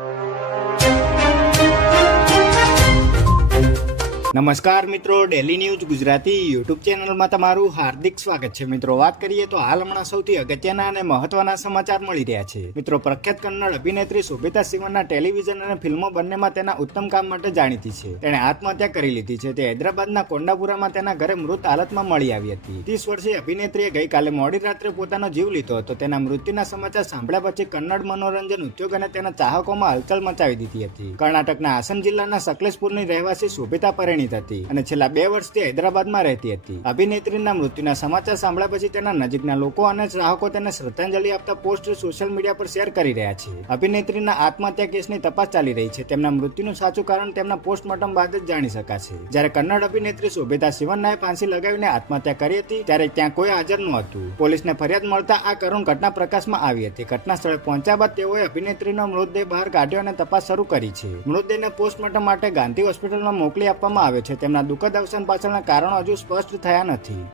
you. નમસ્કાર મિત્રો daily news Gujarati YouTube ચેનલમાં તમારું હાર્દિક સ્વાગત છે. મિત્રો, વાત કરીએ તો હાલ હમણાં સૌથી અગત્યના અને મહત્વના સમાચાર મળી રહ્યા છે. મિત્રો, પ્રખ્યાત કન્નડ અભિનેત્રી શોભિતા સિવનના ટેલિવિઝન અને ફિલ્મો બંનેમાં તેના ઉત્તમ કામ માટે જાણીતી છે. તેણે આત્મહત્યા કરી લીધી છે. તે હૈદરાબાદના કોંડાપુરામાં તેના ઘરે મૃત હાલતમાં મળી આવી હતી. ત્રીસ વર્ષીય અભિનેત્રીએ ગઈકાલે મોડી રાત્રે પોતાનો જીવ લીધો હતો. તેના મૃત્યુના સમાચાર સાંભળ્યા પછી કન્નડ મનોરંજન ઉદ્યોગ અને તેના ચાહકોમાં હલચલ મચાવી દીધી હતી. કર્ણાટકના આસન જિલ્લાના સકલેશપુરની રહેવાસી શોભિતા પરિણીત હતી અને છેલ્લા બે વર્ષથી હૈદરાબાદમાં રહેતી હતી. અભિનેત્રીના મૃત્યુના સમાચાર સાંભળ્યા પછી તેના નજીકના લોકો અને ચાહકો તેને શ્રદ્ધાંજલિ આપતા પોસ્ટ સોશિયલ મીડિયા પર શેર કરી રહ્યા છે. અભિનેત્રીના આત્મહત્યા કેસની તપાસ ચાલી રહી છે. તેમના મૃત્યુનું સાચું કારણ તેમના પોસ્ટમોર્ટમ બાદ જ જાણી શકાશે. જ્યારે કન્નડ અભિનેત્રી શોભિતા શિવન્નાએ ફાંસી લગાવીને આત્મહત્યા કરી હતી, ત્યારે ત્યાં કોઈ હાજર ન હતું પોલીસને ફરિયાદ મળતા આ કરુણ ઘટના પ્રકાશમાં આવી હતી. ઘટના સ્થળે પહોંચ્યા બાદ તેઓએ અભિનેત્રીનો મૃતદેહ બહાર કાઢ્યો અને તપાસ શરૂ કરી છે. મૃતદેહને પોસ્ટમોર્ટમ માટે ગાંધી હોસ્પિટલમાં મોકલી આપવામાં આવ્યો છે. તેમના દુઃખદ અવસાન પાછળના કારણો હજુ સ્પષ્ટ થયા નથી.